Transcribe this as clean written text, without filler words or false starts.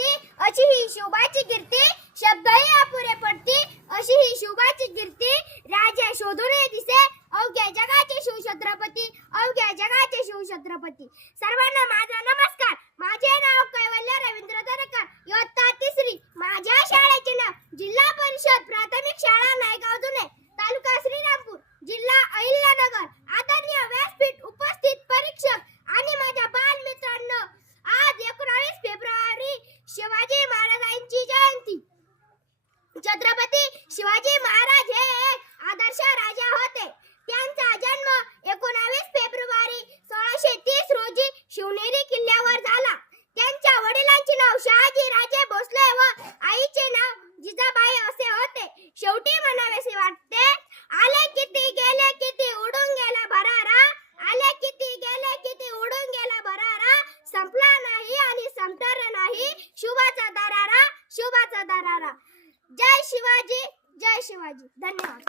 छत्रपती अशी ही शोभाची कीर्ती, शब्दही अपुरे पडती अशी ही शोभाची कीर्ती. राजा शोधून दिसे अवघ्या जगाचे शिवछत्रपती, अवघ्या जगाचे शिवछत्रपती. सर्वांना माझा नमस्कार. माझे नाव कैवल्य रवींद्र दरेकर, इयत्ता तिसरी. माझ्या शाळेचे नाव जिल्हा परिषद प्राथमिक शाळा नायगाव जुने, तालुका श्रीरामपूर, जिल्हा अहिल्यानगर. आदरणीय व्यासपीठ उपस्थित परीक्षक आणि माझ्या बालमित्रांनो, आज 19 फेब्रुवारी शिवाजी महाराजांची जयंती. छत्रपती शिवाजी महाराज हे एक आदर्श राजा होते. त्यांचा जन्म 19 फेब्रुवारी 1630 रोजी शिवनेरी किल्ल्यावर झाला. त्यांच्या वडिलांचे नाव शहाजी राजे भोसले व आईचे नाव जिजाबाई असे होते. शेवटी म्हणावेसे वाटते, आले किती गेले किती उडून गेला भरारा, आले किती गेले किती उडून गेला भरारा, संपला नाही आणि संपणार नाही शुभाचा दरारा, शुभाचा दरारा. जय शिवाजी, जय शिवाजी. धन्यवाद.